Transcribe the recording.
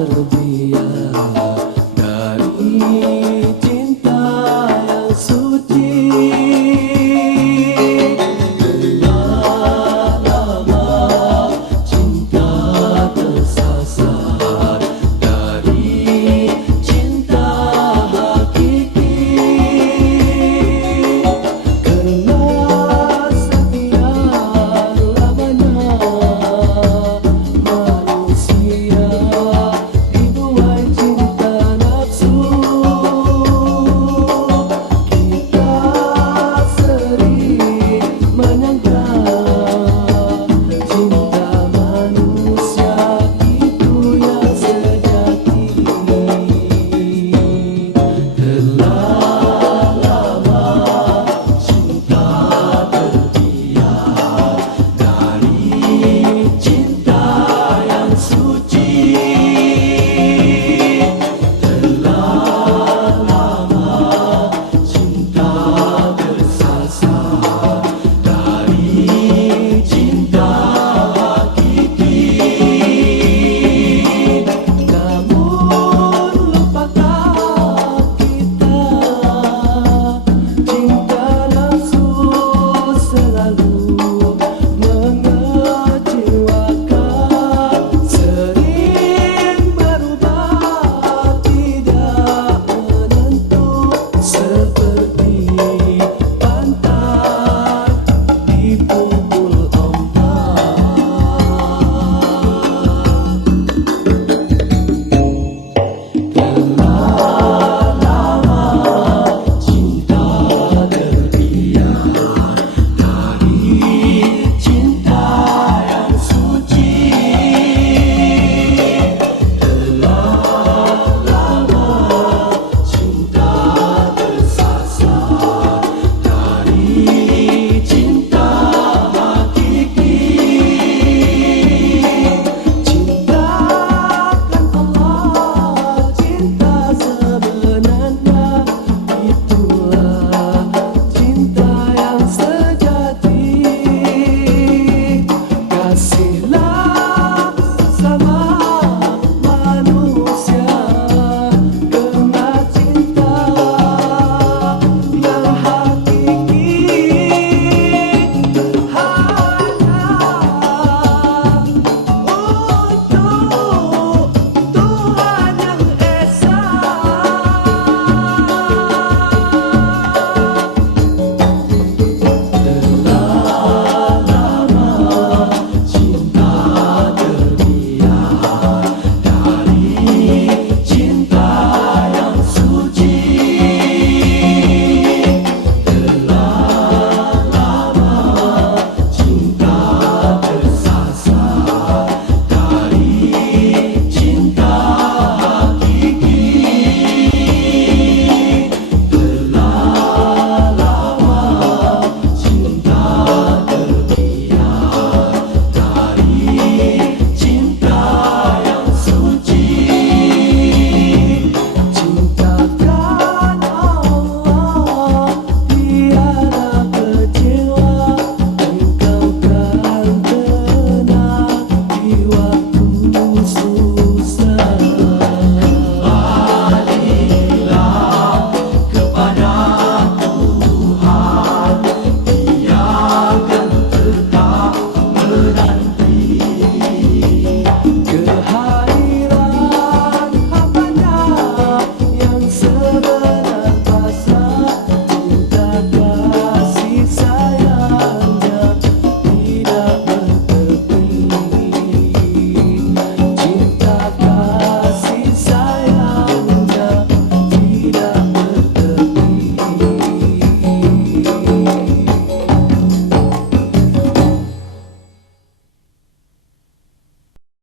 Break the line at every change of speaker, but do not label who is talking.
pássaro